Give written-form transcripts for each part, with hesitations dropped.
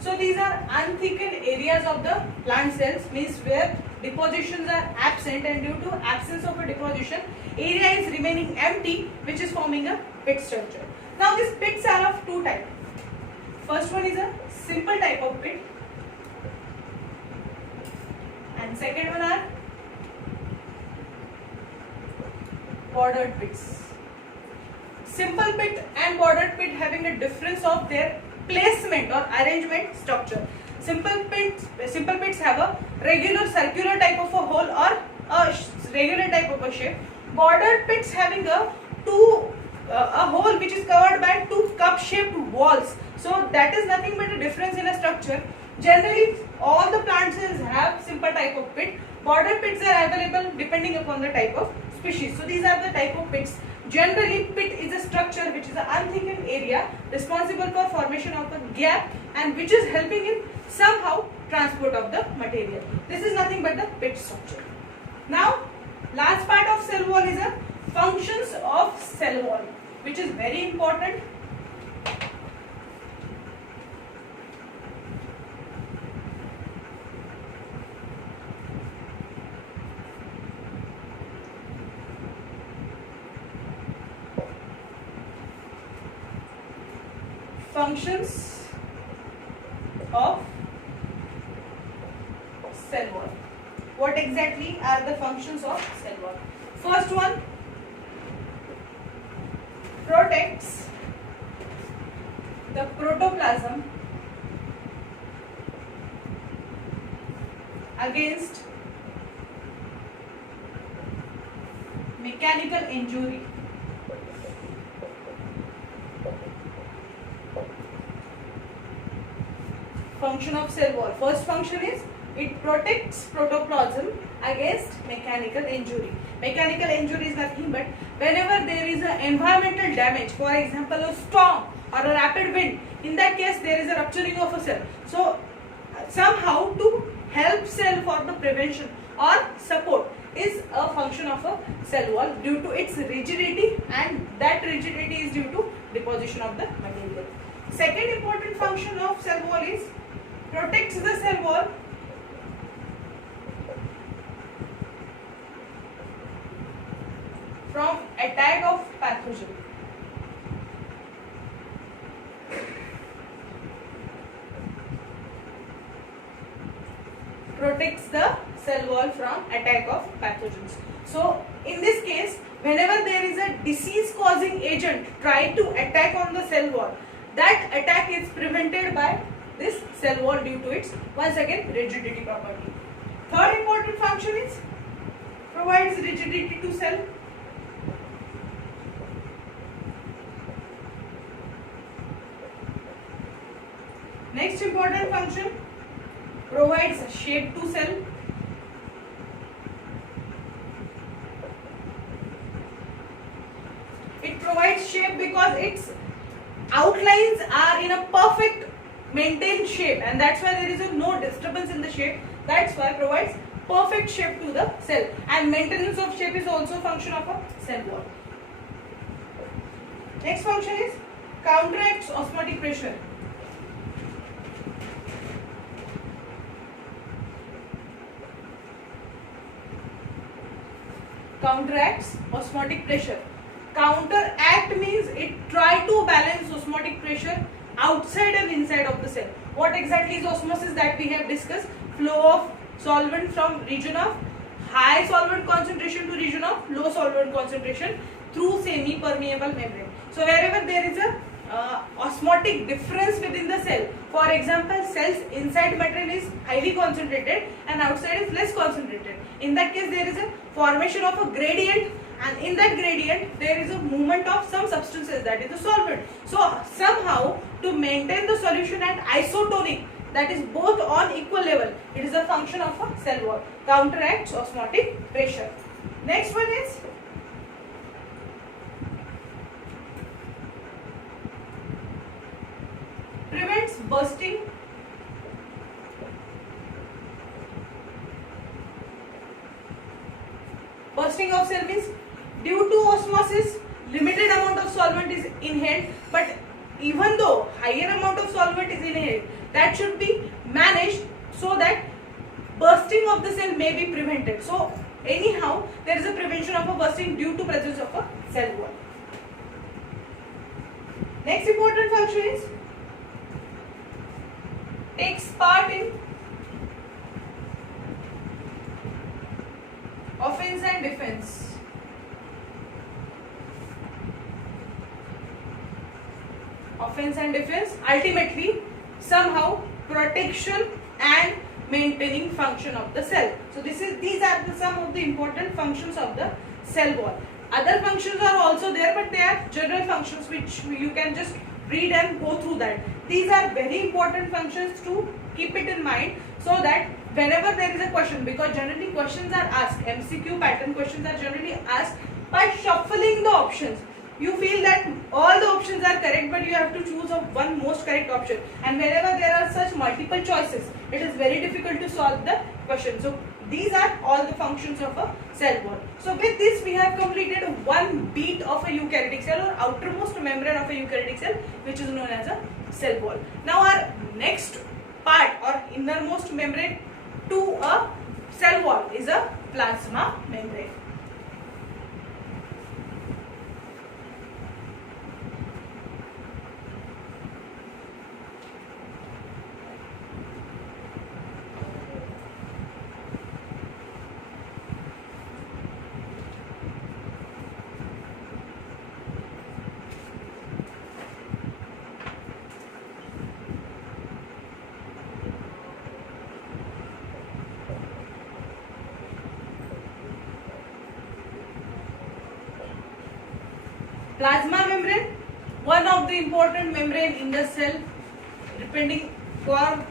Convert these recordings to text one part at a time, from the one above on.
So these are unthickened areas of the plant cells, means where depositions are absent, and due to absence of a deposition, area is remaining empty, which is forming a pit structure. Now these pits are of two types. First one is a simple type of pit, and second one are bordered pits. Simple pit and bordered pit having a difference of their placement or arrangement structure. Simple pits have a regular circular type of a hole or a regular type of a shape. Bordered pits having a hole which is covered by two cup shaped walls. So that is nothing but a difference in a structure. Generally all the plant cells have simple type of pit. Bordered pits are available depending upon the type of species. So these are the type of pits. Generally, pit is a structure which is an unthickened area responsible for formation of a gap and which is helping in somehow transport of the material. This is nothing but the pit structure. Now, last part of cell wall is a functions of cell wall, which is very important. Functions of cell wall. What exactly are the functions of cell wall? First one, protects the protoplasm against mechanical injury. Function of cell wall. First function is it protects protoplasm against mechanical injury. Mechanical injury is nothing but whenever there is an environmental damage, for example a storm or a rapid wind, in that case there is a rupturing of a cell. So somehow to help cell for the prevention or support is a function of a cell wall due to its rigidity, and that rigidity is due to deposition of the material. Second important function of cell wall is protects the cell wall from attack of pathogen. Protects the cell wall from attack of pathogens. So in this case, whenever there is a disease causing agent try to attack on the cell wall, that attack is prevented by this cell wall due to its, once again, rigidity property. Third important function is provides rigidity to cell. Next important function, provides shape to cell. It provides shape because its outlines are in a perfect maintained shape, and that's why there is no disturbance in the shape. That's why it provides perfect shape to the cell, and maintenance of shape is also a function of a cell wall. Next function is counteracts osmotic pressure. Counteracts osmotic pressure. Counteract means it try to balance osmotic pressure outside and inside of the cell. What exactly is osmosis? That we have discussed. Flow of solvent from region of high solvent concentration to region of low solvent concentration through semi-permeable membrane. So wherever there is a osmotic difference within the cell, for example cells inside material is highly concentrated and outside is less concentrated, in that case there is a formation of a gradient, and in that gradient there is a movement of some substances, that is the solvent. So somehow to maintain the solution at isotonic, that is both on equal level, it is a function of a cell wall. Counteracts osmotic pressure. Next one is prevents bursting of cell, means due to osmosis limited amount of solvent is inhaled, but even though higher amount of solvent is inhaled, that should be managed so that bursting of the cell may be prevented. So anyhow, there is a prevention of a bursting due to presence of a cell wall. Next important function is takes part in offense and defense. Offense and defense, ultimately somehow protection and maintaining function of the cell. So these are some of the important functions of the cell wall. Other functions are also there, but they are general functions which you can just read and go through that. These are very important functions to keep it in mind, so that whenever there is a question, because generally questions are asked, MCQ pattern questions are generally asked by shuffling the options. You feel that all the options are correct, but you have to choose one most correct option, and whenever there are such multiple choices, it is very difficult to solve the question. So these are all the functions of a cell wall. So with this we have completed one beat of a eukaryotic cell, or outermost membrane of a eukaryotic cell, which is known as a cell wall. Now our next part or innermost membrane to a cell wall is a plasma membrane. Plasma membrane, one of the important membrane in the cell, depending for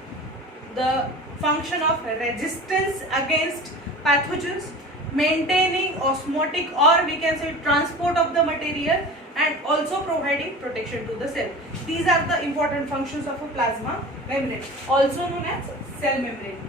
the function of resistance against pathogens, maintaining osmotic or we can say transport of the material, and also providing protection to the cell. These are the important functions of a plasma membrane, also known as cell membrane.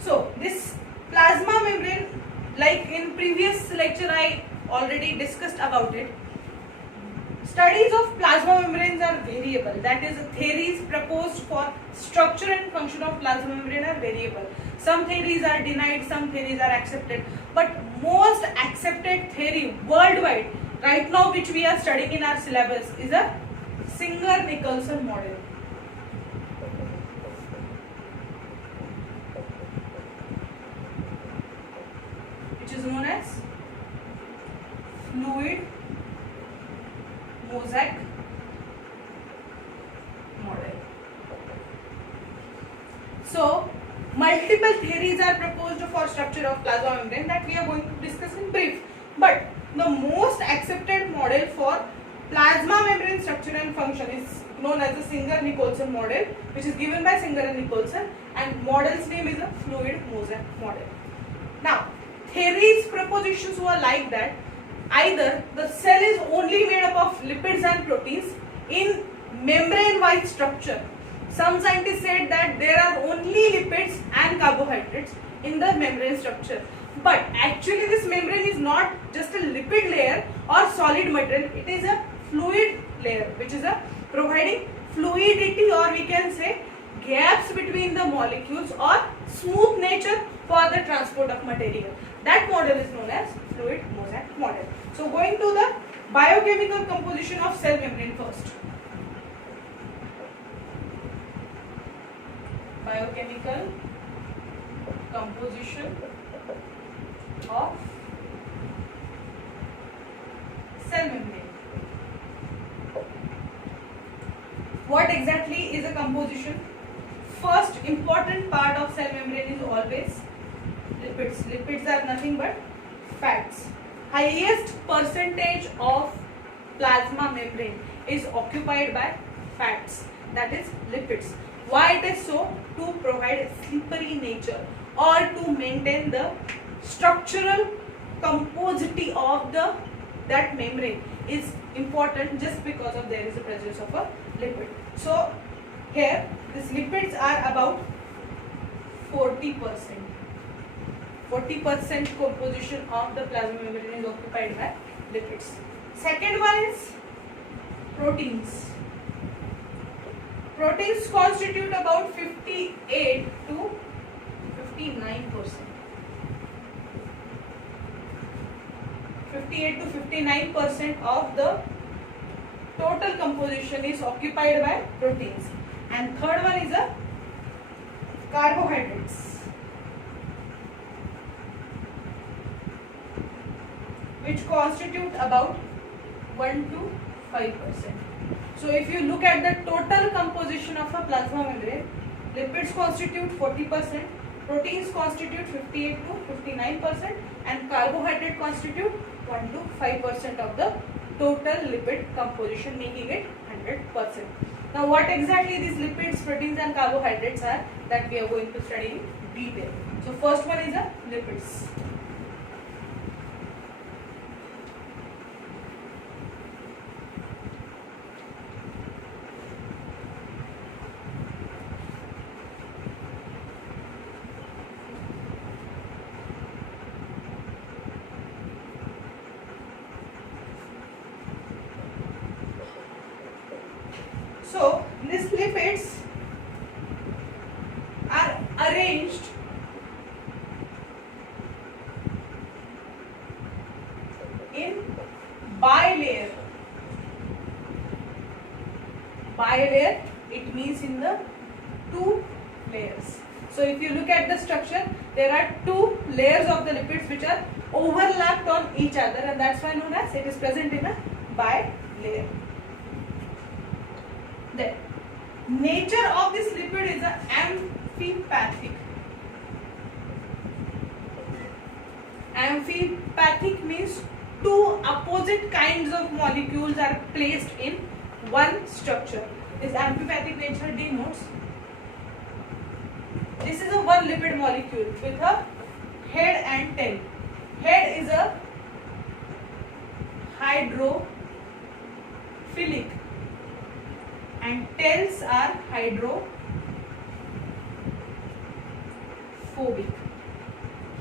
So this plasma membrane, like in previous lecture I already discussed about it, studies of plasma membranes are variable. That is, theories proposed for structure and function of plasma membrane are variable. Some theories are denied, some theories are accepted, but most accepted theory worldwide right now which we are studying in our syllabus is a Singer-Nicolson model. Which is known as fluid mosaic model. So multiple theories are proposed for structure of plasma membrane that we are going to discuss in brief, but the most accepted model for plasma membrane structure and function is known as the Singer-Nicolson model, which is given by Singer and Nicolson, and model's name is a fluid mosaic model. Now theories propositions were like that either the cell is only made up of lipids and proteins in membrane-wise structure. Some scientists said that there are only lipids and carbohydrates in the membrane structure, but actually this membrane is not just a lipid layer or solid material, it is a fluid layer which is a providing fluidity, or we can say gaps between the molecules or smooth nature for the transport of material. That model is known as fluid mosaic model. So going to the biochemical composition of cell membrane first. Biochemical composition of cell membrane. What exactly is a composition? First important part of cell membrane is always lipids. Lipids are nothing but fats. Highest percentage of plasma membrane is occupied by fats, that is lipids. Why it is so? To provide slippery nature or to maintain the structural composite of that membrane is important, just because of there is a presence of a lipid. So here these lipids are about 40%. 40% composition of the plasma membrane is occupied by lipids. Second one is proteins. Proteins constitute about 58 to 59%. 58 to 59% of the total composition is occupied by proteins. And third one is a carbohydrates, which constitute about 1 to 5%. So if you look at the total composition of a plasma membrane, lipids constitute 40%, proteins constitute 58 to 59%, and carbohydrate constitute 1 to 5% of the total lipid composition, making it 100%. Now what exactly these lipids, proteins and carbohydrates are, that we are going to study in detail. So first one is a lipids. So these lipids are arranged in bilayer. Bilayer, it means in the two layers. So if you look at the structure, there are two layers of the lipids which are overlapped on each other, and that's why known as it is present in a bilayer. The nature of this lipid is amphipathic. Amphipathic means two opposite kinds of molecules are placed in one structure. This amphipathic nature denotes this is a one lipid molecule with a head and tail. Head is a hydrophilic and tails are hydrophobic.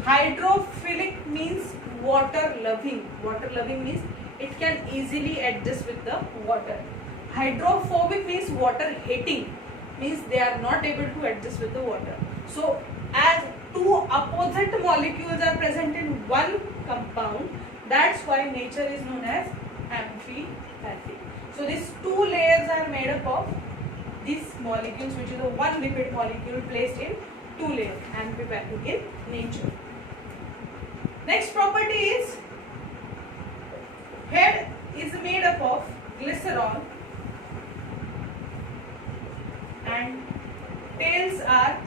Hydrophilic means water loving. Water loving means it can easily adjust with the water. Hydrophobic means water hating, means they are not able to adjust with the water. So as two opposite molecules are present in one compound, that's why nature is known as amphipathic. So these two layers are made up of these molecules, which is a one lipid molecule placed in two layers, amphipathic in nature. Next property is head is made up of glycerol and tails are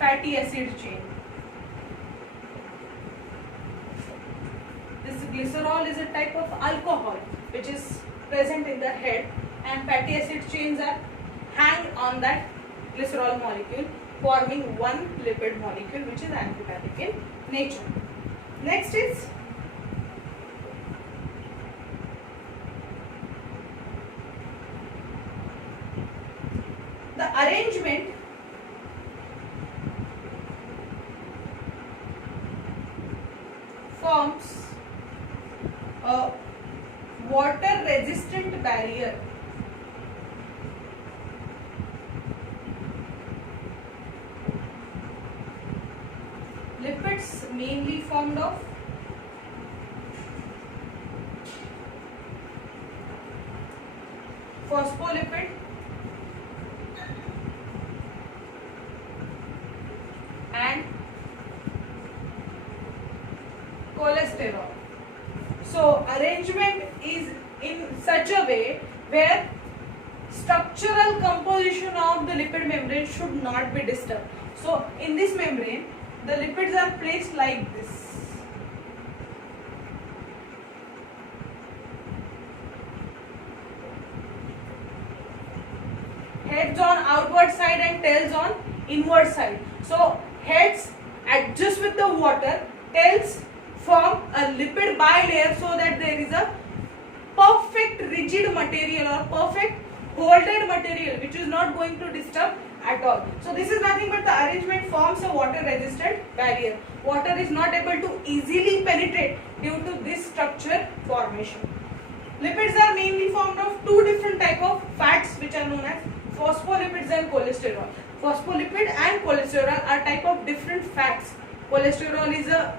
fatty acid chain. This glycerol is a type of alcohol which is present in the head, and fatty acid chains are hang on that glycerol molecule, forming one lipid molecule which is amphipathic in nature. Next is the arrangement forms a water resistant barrier lipids mainly formed of phospholipid and cholesterol. So arrangement is in such a way where structural composition of the lipid membrane should not be disturbed. So in this membrane, the lipids are placed like this. Heads on outward side and tails on inward side. So heads adjust with the water, tails form a lipid bilayer so that there is a perfect rigid material or perfect holded material which is not going to disturb at all. So this is nothing but the arrangement forms a water resistant barrier. Water is not able to easily penetrate due to this structure formation. Lipids are mainly formed of two different type of fats which are known as phospholipids and cholesterol. Phospholipid and cholesterol are type of different fats. Cholesterol is a,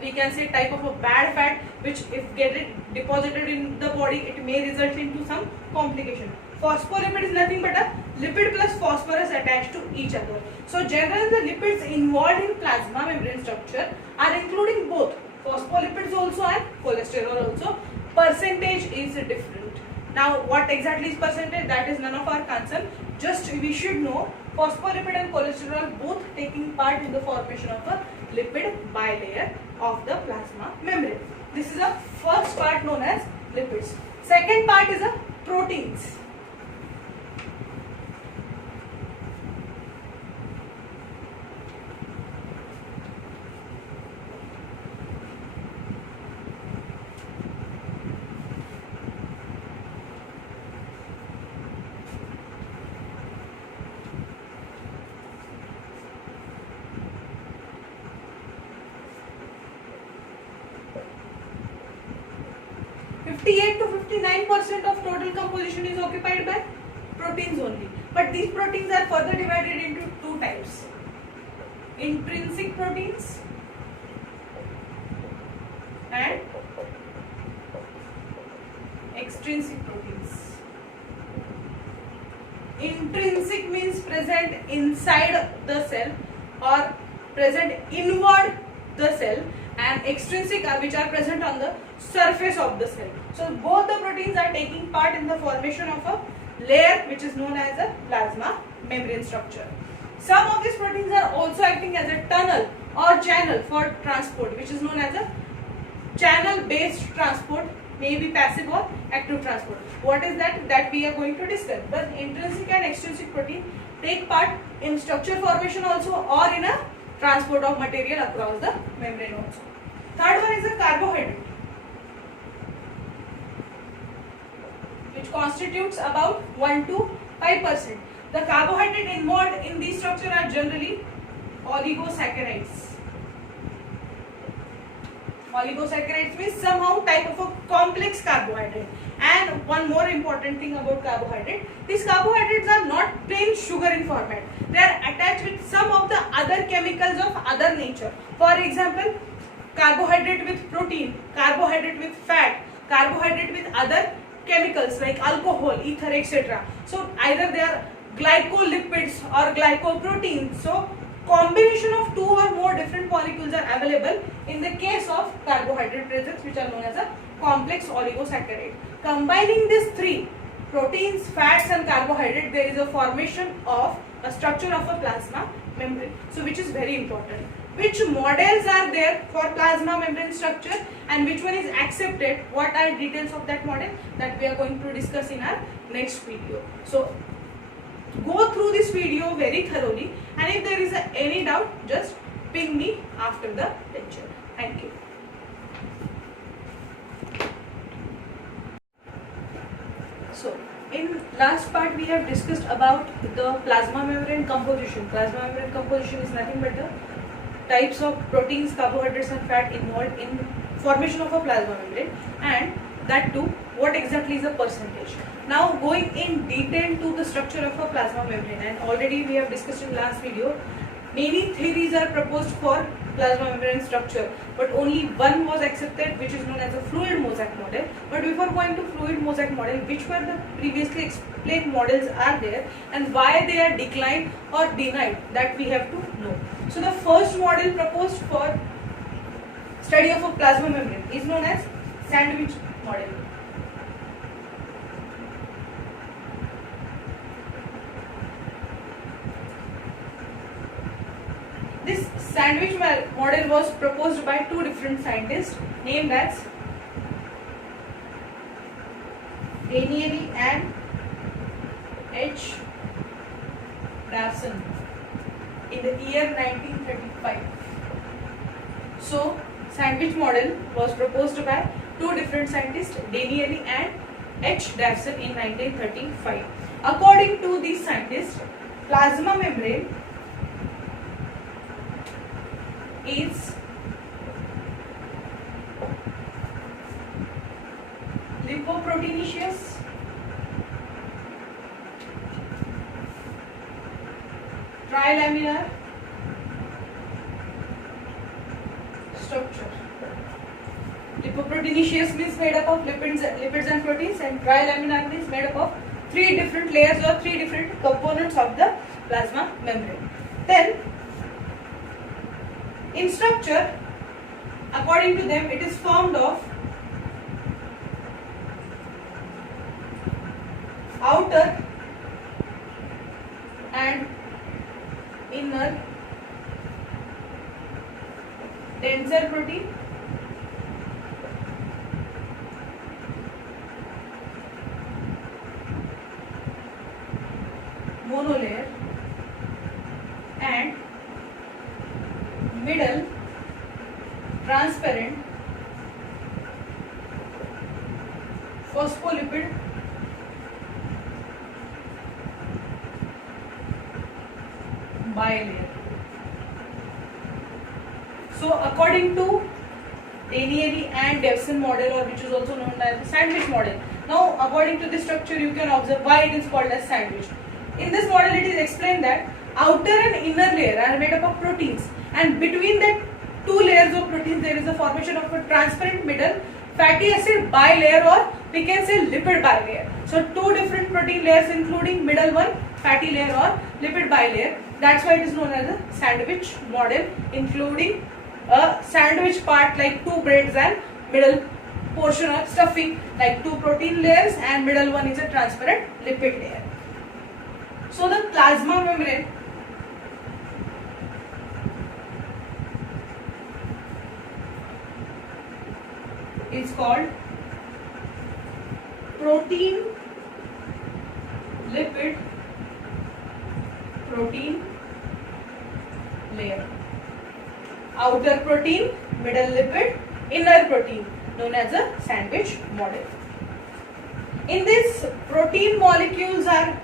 we can say, type of a bad fat which if get it deposited in the body, it may result into some complication. Phospholipid is nothing but a lipid plus phosphorus attached to each other. So generally the lipids involved in plasma membrane structure are including both phospholipids also and cholesterol also. Percentage is different. Now what exactly is percentage, that is none of our concern. Just we should know phospholipid and cholesterol both taking part in the formation of a lipid bilayer of the plasma membrane. This is a first part known as lipids. Second part is a proteins. To 59% of total composition is occupied by proteins only. But these proteins are further divided into two types: intrinsic proteins and extrinsic proteins. Intrinsic means present inside the cell or present inward the cell, and extrinsic are which are present on the surface of the cell. So both the proteins are taking part in the formation of a layer which is known as a plasma membrane structure. Some of these proteins are also acting as a tunnel or channel for transport, which is known as a channel based transport, may be passive or active transport. What is that? That we are going to discuss. But intrinsic and extrinsic protein take part in structure formation also, or in a transport of material across the membrane also. Third one is a carbohydrate, which constitutes about 1 to 5%. The carbohydrate involved in these structure are generally oligosaccharides. Oligosaccharides means somehow type of a complex carbohydrate. And one more important thing about carbohydrate, these carbohydrates are not plain sugar in format. They are attached with some of the other chemicals of other nature. For example, carbohydrate with protein, carbohydrate with fat, carbohydrate with other chemicals like alcohol, ether, etc. So either they are glycolipids or glycoproteins. So combination of two or more different molecules are available in the case of carbohydrate presence, which are known as a complex oligosaccharide. Combining these three, proteins, fats and carbohydrate, there is a formation of a structure of a plasma membrane. So which is very important. Which models are there for plasma membrane structure and which one is accepted, what are details of that model, that we are going to discuss in our next video. So go through this video very thoroughly, and if there is any doubt, just ping me after the lecture. Thank you. So in last part we have discussed about the plasma membrane composition. Plasma membrane composition is nothing but the types of proteins, carbohydrates and fat involved in formation of a plasma membrane, and that too what exactly is the percentage. Now going in detail to the structure of a plasma membrane, and already we have discussed in last video, many theories are proposed for plasma membrane structure, but only one was accepted, which is known as a fluid mosaic model. But before going to fluid mosaic model, which were the previously explained models are there and why they are declined or denied, that we have to know. So the first model proposed for study of a plasma membrane is known as sandwich model. This sandwich model was proposed by two different scientists named as Danieli and H. Davison in the year 1935. So sandwich model was proposed by two different scientists, Danieli and H. Davison in 1935. According to these scientists, plasma membrane is lipoproteinaceous, trilaminar structure. Lipoproteinaceous means made up of lipids and proteins, and trilaminar means made up of three different layers or three different components of the plasma membrane. Then, in structure, according to them, it is formed of outer and inner denser protein, monolayer, and middle transparent phospholipid bilayer. So according to Danieri and Devson model, or which is also known as the sandwich model. Now according to this structure, you can observe why it is called as sandwich. In this model, it is explained that outer and inner layer are made up of proteins, and between the two layers of proteins there is a formation of a transparent middle fatty acid bilayer, or we can say lipid bilayer. So two different protein layers including middle one fatty layer or lipid bilayer. That's why it is known as a sandwich model, including a sandwich part like two breads and middle portion or stuffing like two protein layers, and middle one is a transparent lipid layer. So the plasma membrane is called protein lipid protein layer. Outer protein, middle lipid, inner protein, known as a sandwich model. In this, protein molecules are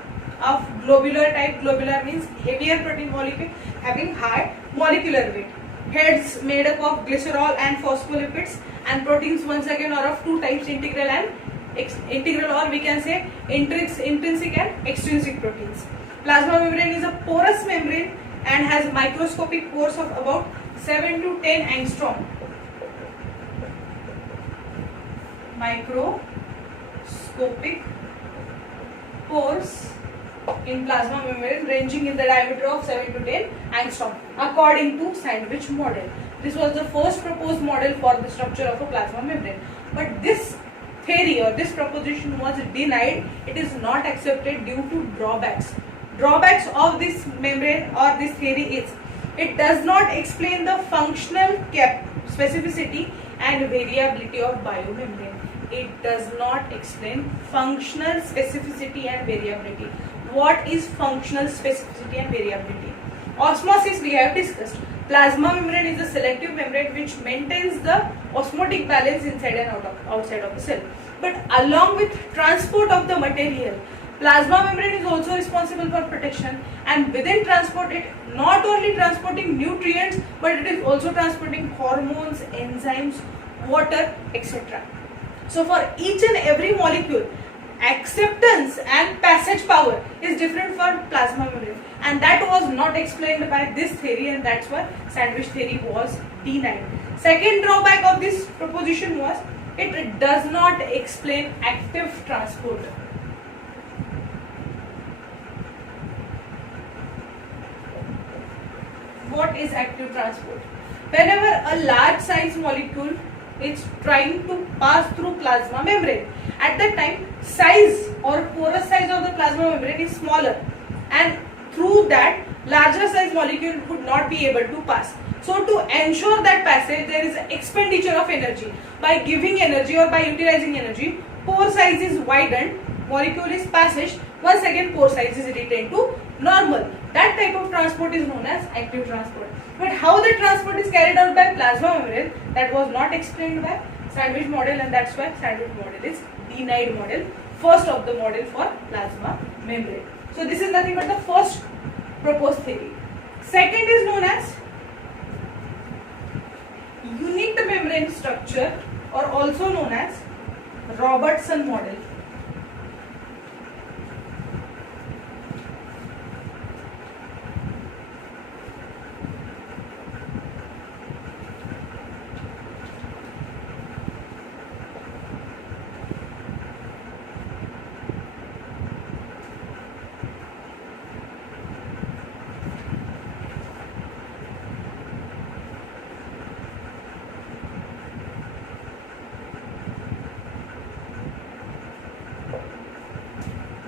of globular type. Globular means heavier protein molecule having high molecular weight. Heads made up of glycerol and phospholipids, and proteins once again are of two types, integral and integral, or we can say intrinsic and extrinsic proteins. Plasma membrane is a porous membrane and has microscopic pores of about 7 to 10 angstrom. Microscopic pores in plasma membrane ranging in the diameter of 7 to 10 angstrom according to sandwich model. This was the first proposed model for the structure of a plasma membrane. But this theory or this proposition was denied. It is not accepted due to drawbacks. Drawbacks of this membrane or this theory is it does not explain the functional specificity and variability of biomembrane. It does not explain functional specificity and variability. What is functional specificity and variability? Osmosis we have discussed. Plasma membrane is a selective membrane which maintains the osmotic balance inside and outside of the cell. But along with transport of the material, plasma membrane is also responsible for protection, and within transport it not only transporting nutrients but it is also transporting hormones, enzymes, water, etc. So for each and every molecule, acceptance and passage power is different for plasma membrane, and that was not explained by this theory, and that's why sandwich theory was denied. Second drawback of this proposition was it does not explain active transport. What is active transport? Whenever a large size molecule is trying to pass through plasma membrane, at that time size or porous size of the plasma membrane is smaller, and through that larger size molecule could not be able to pass. So to ensure that passage, there is expenditure of energy. By giving energy or by utilizing energy, pore size is widened, molecule is passaged, once again pore size is retained to normal. That type of transport is known as active transport. But how the transport is carried out by plasma membrane, that was not explained by sandwich model, and that's why sandwich model is denied model, first of the model for plasma membrane. So this is nothing but the first proposed theory. Second is known as unit membrane structure, or also known as Robertson model.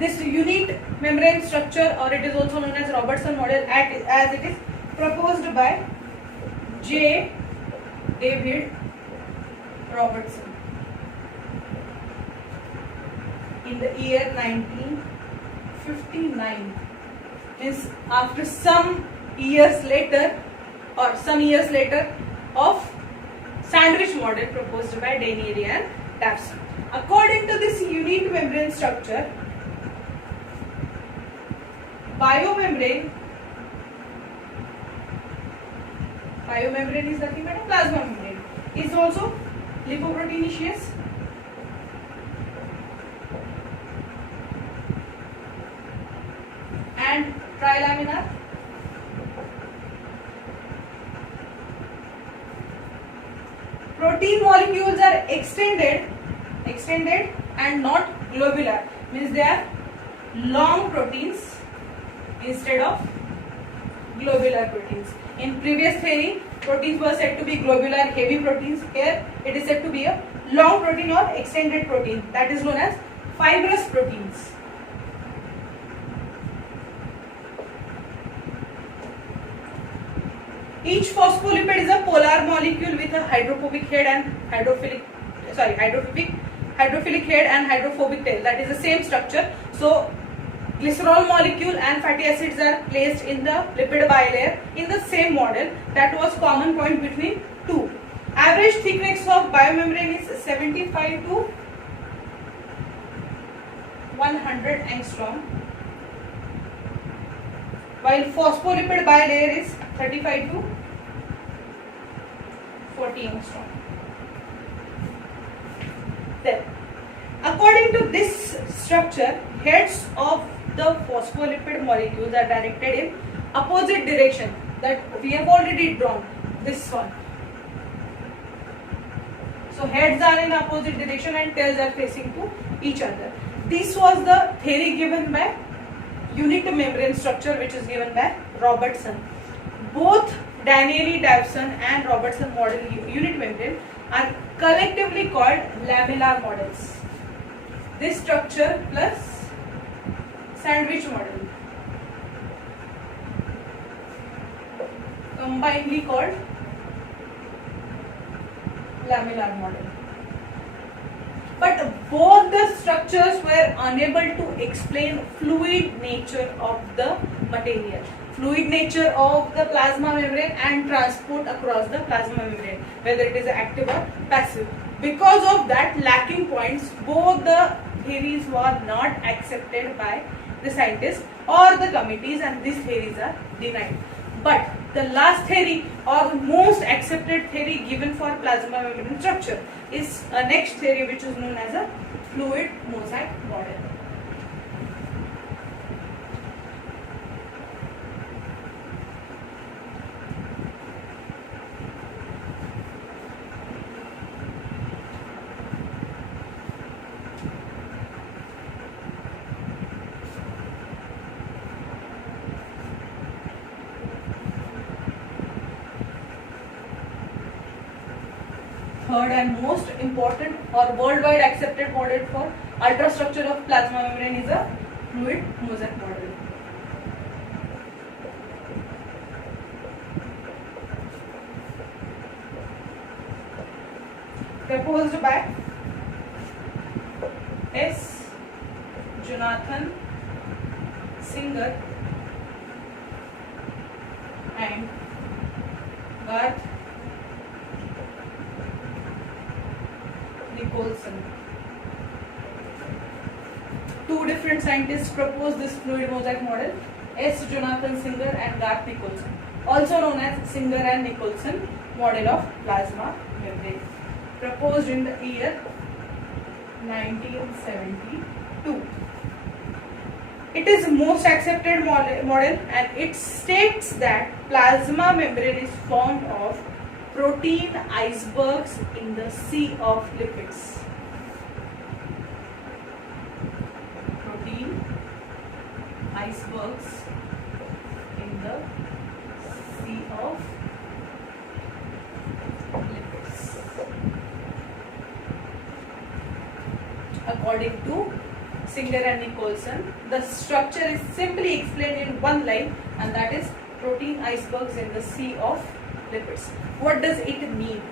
This unit membrane structure, or it is also known as Robertson model, as it is proposed by J. David Robertson in the year 1959. Means after some years later of sandwich model proposed by Danieri and Dawson. According to this unit membrane structure, biomembrane is nothing but a plasma membrane, is also lipoproteinaceous and trilaminar. Protein molecules are extended and not globular, means they are long proteins instead of globular proteins. In previous theory, proteins were said to be globular heavy proteins. Here it is said to be a long protein or extended protein, that is known as fibrous proteins. Each phospholipid is a polar molecule with a hydrophobic head and hydrophilic head and hydrophobic tail. That is the same structure. So glycerol molecule and fatty acids are placed in the lipid bilayer in the same model. That was common point between two. Average thickness of biomembrane is 75 to 100 angstrom, while phospholipid bilayer is 35 to 40 angstrom. Then, according to this structure, heads of the phospholipid molecules are directed in opposite direction. That we have already drawn this one. So heads are in opposite direction and tails are facing to each other. This was the theory given by unit membrane structure, which is given by Robertson. Both Danieri, Dawson and Robertson model unit membrane are collectively called lamellar models. This structure plus sandwich model combinedly called lamellar model. But both the structures were unable to explain fluid nature of the material, fluid nature of the plasma membrane and transport across the plasma membrane, whether it is active or passive. Because of that lacking points, both the theories were not accepted by the scientists or the committees, and these theories are denied. But the last theory, or the most accepted theory given for plasma membrane structure, is a next theory which is known as a fluid mosaic model. Third and most important or worldwide accepted model for ultrastructure of plasma membrane is a fluid mosaic model. Proposed by S. Jonathan Singer and Garth Nicholson. Two different scientists proposed this fluid mosaic model, S. Jonathan Singer and Garth Nicholson, also known as Singer and Nicholson model of plasma membrane, proposed in the year 1972. It is most accepted model and it states that plasma membrane is formed of protein icebergs in the sea of lipids. Protein icebergs in the sea of lipids. According to Singer and Nicholson, the structure is simply explained in one line, and that is protein icebergs in the sea of lipids. What does it mean?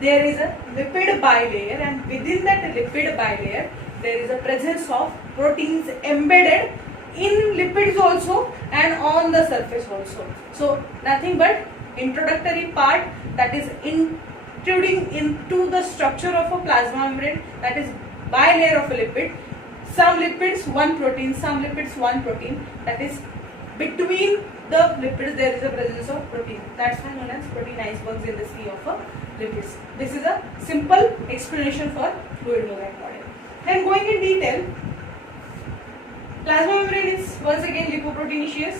There is a lipid bilayer, and within that lipid bilayer there is a presence of proteins embedded in lipids also and on the surface also. So nothing but introductory part, that is intruding into the structure of a plasma membrane, that is bilayer of a lipid. Some lipids, one protein, some lipids, one protein, that is between the lipids there is a presence of protein. That's why known as protein icebergs in the sea of lipids. This is a simple explanation for fluid mosaic model. Then going in detail, plasma membrane is once again lipoproteinaceous.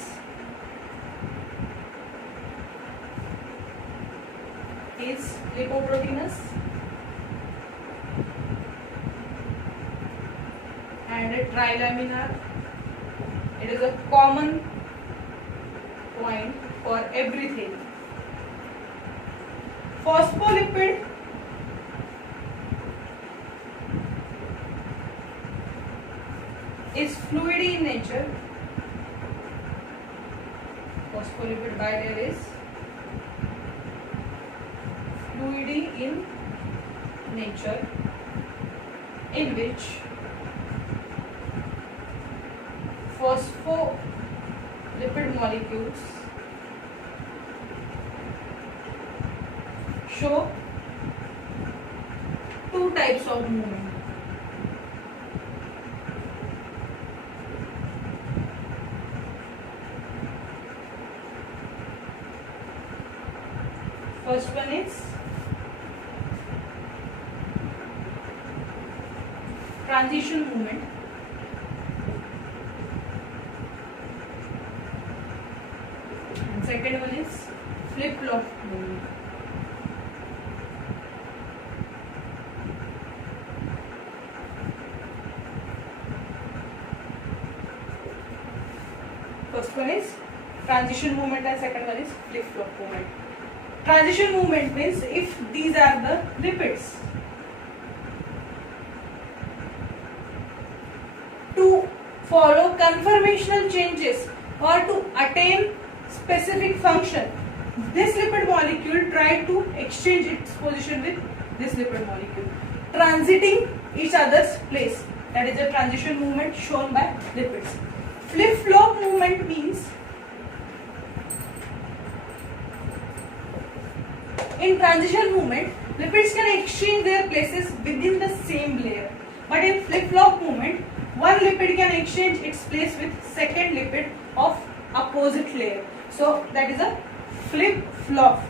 Is lipoproteinous and a trilaminar. It is a common point for everything. Phospholipid is fluidy in nature. Phospholipid bilayer is fluidy in nature, in which phospholipid molecules show two types of movement. First one is transition movement. And second one is flip-flop movement. First one is transition movement and second one is flip-flop movement. Transition movement means if these are the lipids, to follow conformational changes or to attain specific function, this lipid molecule try to exchange its position with this lipid molecule, transiting each other's place. That is a transition movement shown by lipids. Flip-flop movement means in transition movement, lipids can exchange their places within the same layer. But in flip-flop movement, one lipid can exchange its place with second lipid of opposite layer. So that is a flip-flop.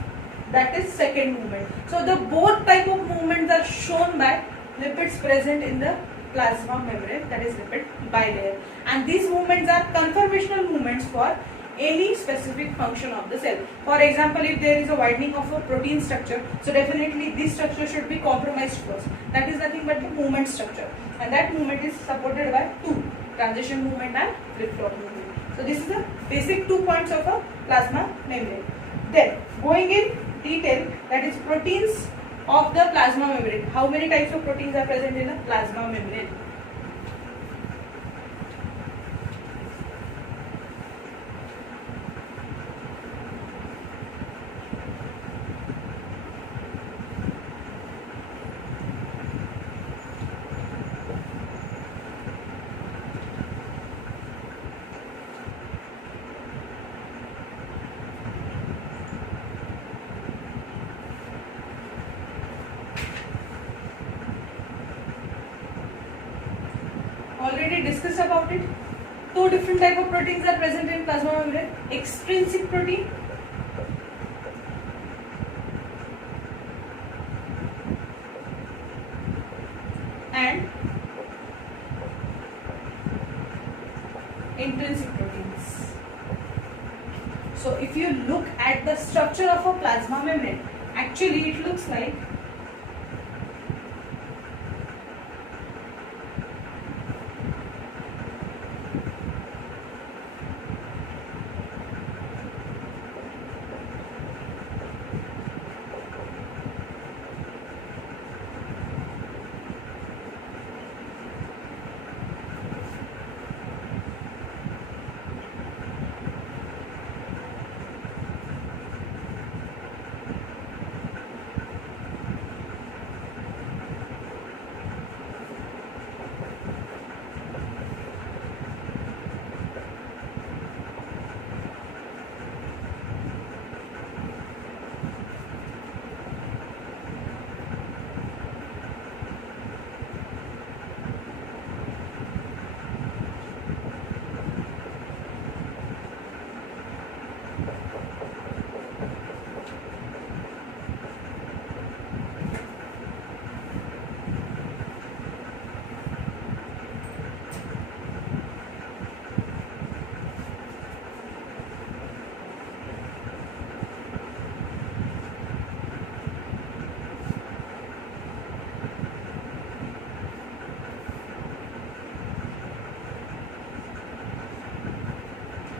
That is second movement. So the both type of movements are shown by lipids present in the plasma membrane, that is lipid bilayer. And these movements are conformational movements for any specific function of the cell. For example, if there is a widening of a protein structure, so definitely this structure should be compromised first. That is nothing but the movement structure, and that movement is supported by two, transition movement and flip-flop movement. So this is the basic 2 points of a plasma membrane. Then going in detail, that is proteins of the plasma membrane. How many types of proteins are present in a plasma membrane? already discussed about it. Two different type of proteins are present in plasma membrane. Extrinsic protein and intrinsic proteins. So if you look at the structure of a plasma membrane, actually it looks like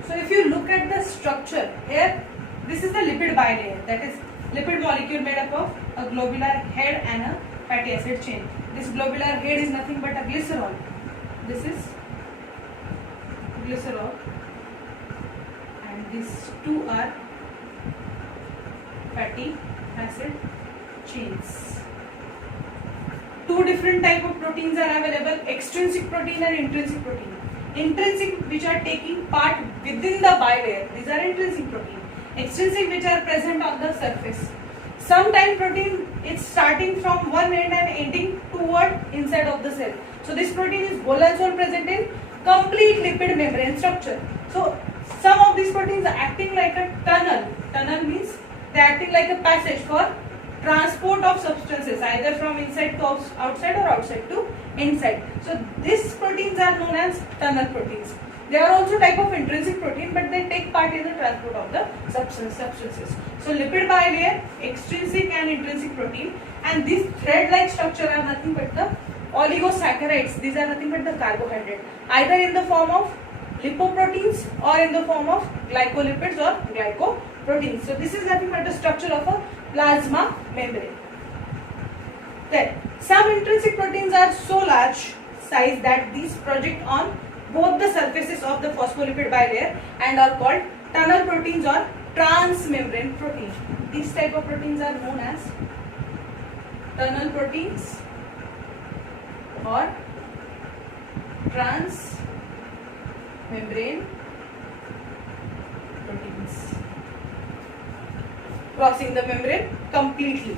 so if you look at the structure here, this is the lipid bilayer, that is lipid molecule made up of a globular head and a fatty acid chain. This globular head is nothing but a glycerol. This is glycerol and these two are fatty acid chains. Two different type of proteins are available, extrinsic protein and intrinsic protein. Intrinsic, which are taking part within the bilayer, these are intrinsic protein. Extrinsic, which are present on the surface. Sometimes protein is starting from one end and ending toward inside of the cell. So this protein is whole and sole present in complete lipid membrane structure. So some of these proteins are acting like a tunnel. Tunnel means they are acting like a passage for transport of substances either from inside to outside or outside to inside. So these proteins are known as tunnel proteins. They are also type of intrinsic protein, but they take part in the transport of the substances. So lipid bilayer, extrinsic and intrinsic protein, and these thread-like structure are nothing but the oligosaccharides. These are nothing but the carbohydrate, either in the form of lipoproteins or in the form of glycolipids or glycoproteins. So this is nothing but the structure of a plasma membrane. Then some intrinsic proteins are so large size that these project on both the surfaces of the phospholipid bilayer and are called tunnel proteins or transmembrane protein. These type of proteins are known as tunnel proteins or transmembrane proteins, crossing the membrane completely.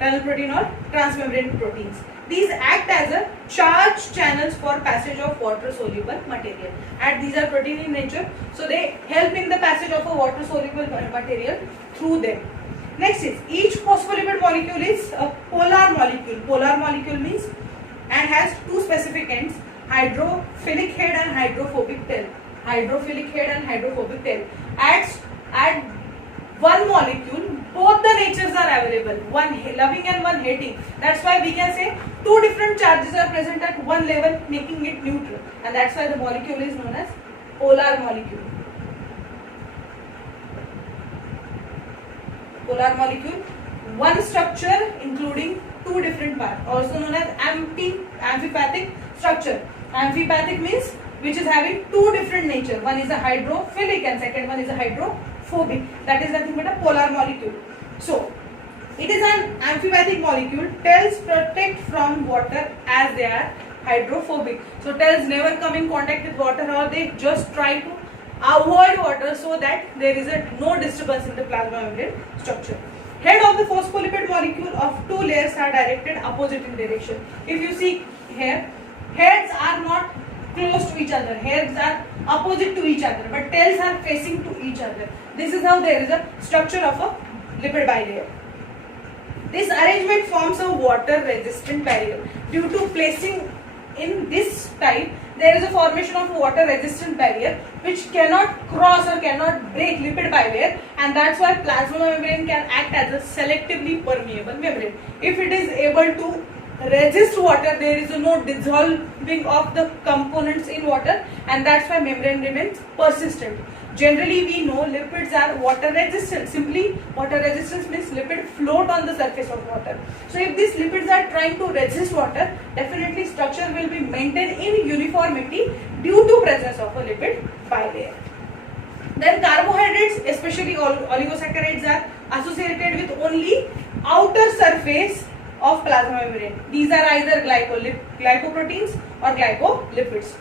Tunnel protein or transmembrane proteins. These act as a charged channels for passage of water soluble material, and these are protein in nature, so they help in the passage of a water soluble material through them. Next is each phospholipid molecule is a polar molecule. Polar molecule means and has two specific ends, hydrophilic head and hydrophobic tail. Hydrophilic head and hydrophobic tail. At one molecule, both the natures are available, one loving and one hating. That's why we can say two different charges are present at one level, making it neutral, and that's why the molecule is known as polar molecule. Polar molecule, one structure including two different parts, also known as amphipathic structure. Amphipathic means which is having two different nature. One is a hydrophilic and second one is a hydrophobic. That is nothing but a polar molecule. So it is an amphipathic molecule. Tails protect from water as they are hydrophobic. So tails never come in contact with water, or they just try to avoid water so that there is no disturbance in the plasma membrane structure. Head of the phospholipid molecule of two layers are directed opposite in direction. If you see here. Heads are not close to each other. Heads are opposite to each other, but tails are facing to each other. This is how there is a structure of a lipid bilayer. This arrangement forms a water resistant barrier. Due to placing in this type, there is a formation of a water resistant barrier which cannot cross or cannot break lipid bilayer, and that's why plasma membrane can act as a selectively permeable membrane. If it is able to resist water, there is no dissolving of the components in water, and that's why membrane remains persistent. Generally, we know lipids are water resistant. Simply, water resistance means lipid float on the surface of water. So, if these lipids are trying to resist water, definitely structure will be maintained in uniformity due to presence of a lipid bilayer. Then carbohydrates, especially oligosaccharides, are associated with only outer surface of plasma membrane. These are either glycoproteins or glycolipids.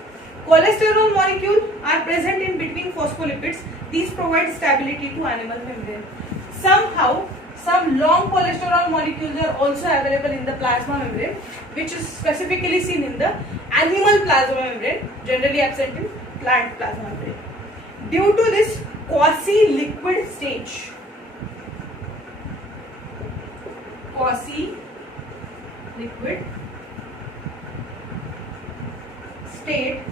Cholesterol molecules are present in between phospholipids. These provide stability to animal membrane. Somehow, some long cholesterol molecules are also available in the plasma membrane, which is specifically seen in the animal plasma membrane, generally absent in plant plasma membrane. Due to this quasi-liquid stage, quasi-liquid state,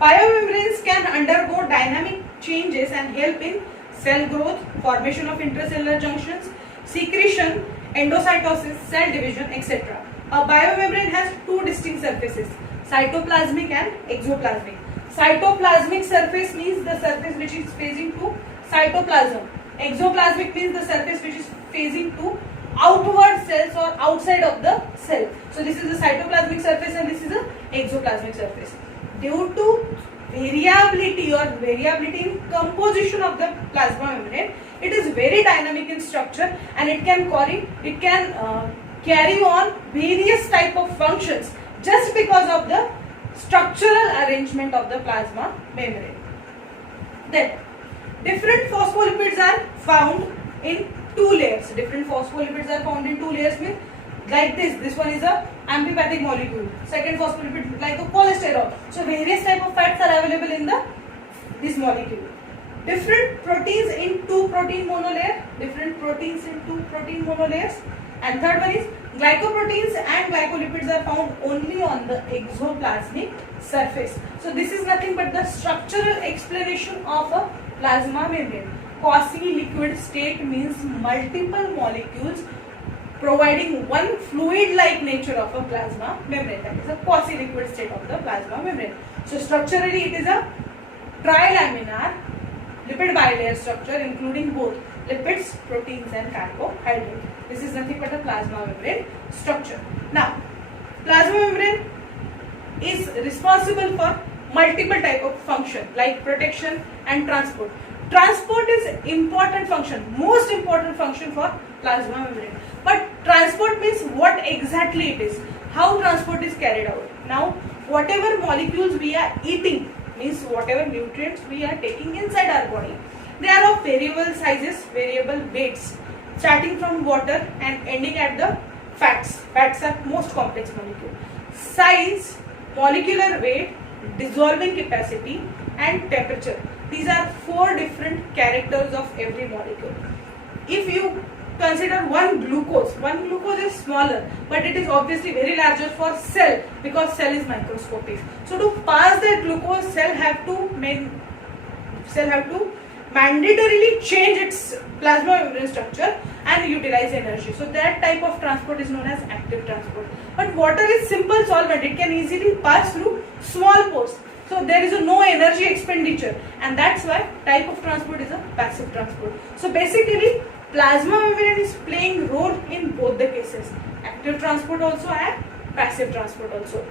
biomembranes can undergo dynamic changes and help in cell growth, formation of intracellular junctions, secretion, endocytosis, cell division, etc. A biomembrane has two distinct surfaces, cytoplasmic and exoplasmic. Cytoplasmic surface means the surface which is facing to cytoplasm. Exoplasmic means the surface which is facing to outward cells or outside of the cell. So this is the cytoplasmic surface and this is the exoplasmic surface. Due to variability in composition of the plasma membrane, it is very dynamic in structure and it can carry on various type of functions just because of the structural arrangement of the plasma membrane. Then different phospholipids are found in two layers. Different phospholipids are found in two layers means like this one is a amphipathic molecule. Second phospholipid like a cholesterol. So various type of fats are available in this molecule. Different proteins in two protein monolayer. Different proteins in two protein monolayers. And third one is glycoproteins and glycolipids are found only on the exoplasmic surface. So this is nothing but the structural explanation of a plasma membrane. Quasi-liquid state means multiple molecules providing one fluid-like nature of a plasma membrane. That is a quasi-liquid state of the plasma membrane. So structurally it is a trilaminar lipid bilayer structure including both lipids, proteins and carbohydrates. This is nothing but a plasma membrane structure. Now, plasma membrane is responsible for multiple type of function like protection and transport. Transport is important function, most important function for plasma membrane. But transport means what exactly it is, how transport is carried out. Now, whatever molecules we are eating, means whatever nutrients we are taking inside our body, they are of variable sizes, variable weights, starting from water and ending at the fats. Fats are most complex molecule. Size, molecular weight, dissolving capacity and temperature. These are four different characters of every molecule. If you consider one glucose is smaller, but it is obviously very larger for cell because cell is microscopic. So to pass that glucose, cell have to mandatorily change its plasma membrane structure and utilize energy. So that type of transport is known as active transport. But water is simple solvent, it can easily pass through small pores. So there is no energy expenditure, and that's why type of transport is a passive transport. So basically plasma membrane is playing role in both the cases, active transport also and passive transport also.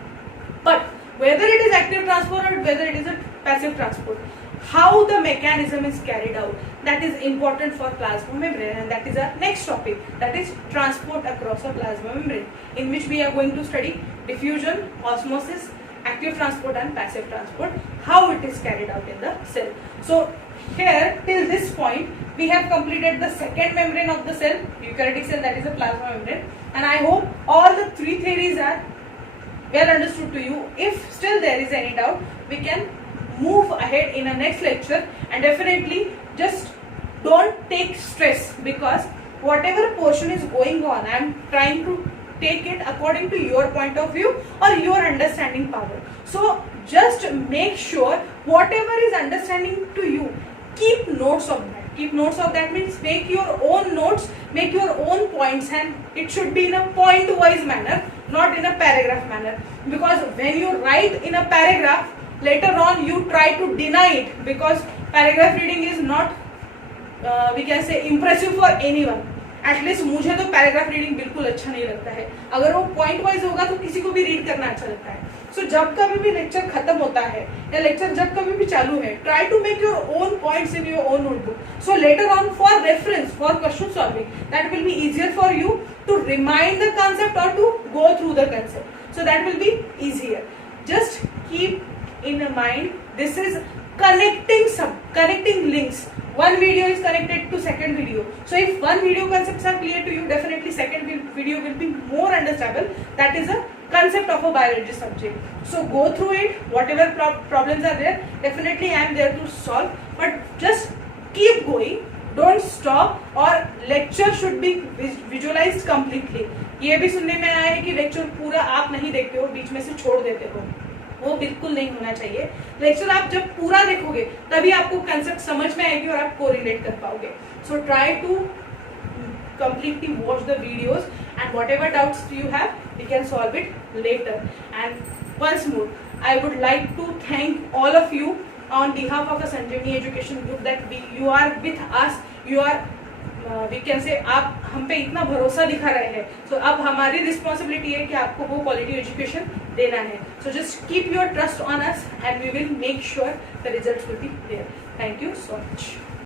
But whether it is active transport or whether it is a passive transport, how the mechanism is carried out, that is important for plasma membrane, and that is our next topic, that is transport across a plasma membrane, in which we are going to study diffusion, osmosis, active transport and passive transport, how it is carried out in the cell. So here till this point we have completed the second membrane of the cell, eukaryotic cell, that is a plasma membrane, and I hope all the three theories are well understood to you. If still there is any doubt, we can move ahead in a next lecture, and definitely just don't take stress, because whatever portion is going on, I am trying to take it according to your point of view or your understanding power. So just make sure whatever is understanding to you, keep notes of that. Keep notes of that means make your own notes, make your own points, and it should be in a point wise manner, not in a paragraph manner. Because when you write in a paragraph, later on you try to deny it, because paragraph reading is not we can say impressive for anyone. At least मुझे तो paragraph reading बिल्कुल अच्छा नहीं लगता है. अगर वो point wise होगा तो किसी को भी रीड करना अच्छा लगता है. सो जब कभी भी लेक्चर खत्म होता है या लेक्चर जब कभी भी चालू है, try to make your own points in your own notebook. So later on for reference for question solving, that will be easier for you to remind the concept और to go through the concept. So that will be easier. Just keep in mind this is connecting links. One video is connected to second video. So if one video concepts are clear to you, definitely second video will be more understandable. That is a concept of a biology subject. So go through it. Whatever problems are there, definitely I am there to solve. But just keep going. Don't stop. और lecture should be visualized completely. ये भी सुनने में आया है कि lecture पूरा आप नहीं देखते हो, बीच में से छोड़ देते हो. वो बिल्कुल नहीं होना चाहिए. लेक्चर आप जब पूरा देखोगे तभी आपको कंसेप्ट समझ में आएगी और आप कोरिलेट कर पाओगे. So try to completely watch the videos, and whatever doubts you have, we can solve it later. And once more, I would like to thank all of you on behalf of the Sanjeevani Education Group that you are with us. You are we can say आप हम पे इतना भरोसा दिखा रहे हैं. सो अब हमारी रिस्पॉन्सिबिलिटी है कि आपको वो क्वालिटी एजुकेशन देना है. So just keep your trust on us and we will make sure the results will be there. Thank you so much.